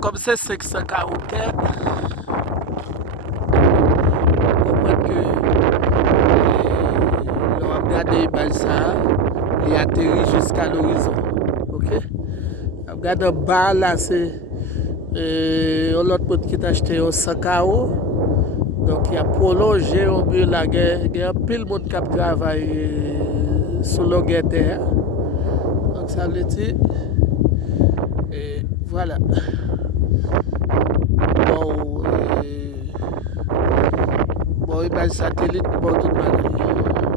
comme c'est 500 caractères, comprendre que l'on a regardé ça, il atterrit jusqu'à l'horizon. Ok? Regarde en bas là, c'est l'autre monde qui t'a acheté au 100 KO. Donc il a prolongé au mieux la guerre. Il y a pile monde qui travaille sur la guerre terre. Donc ça veut dire, et voilà. Bon, bon, image satellite, bon, tout le monde.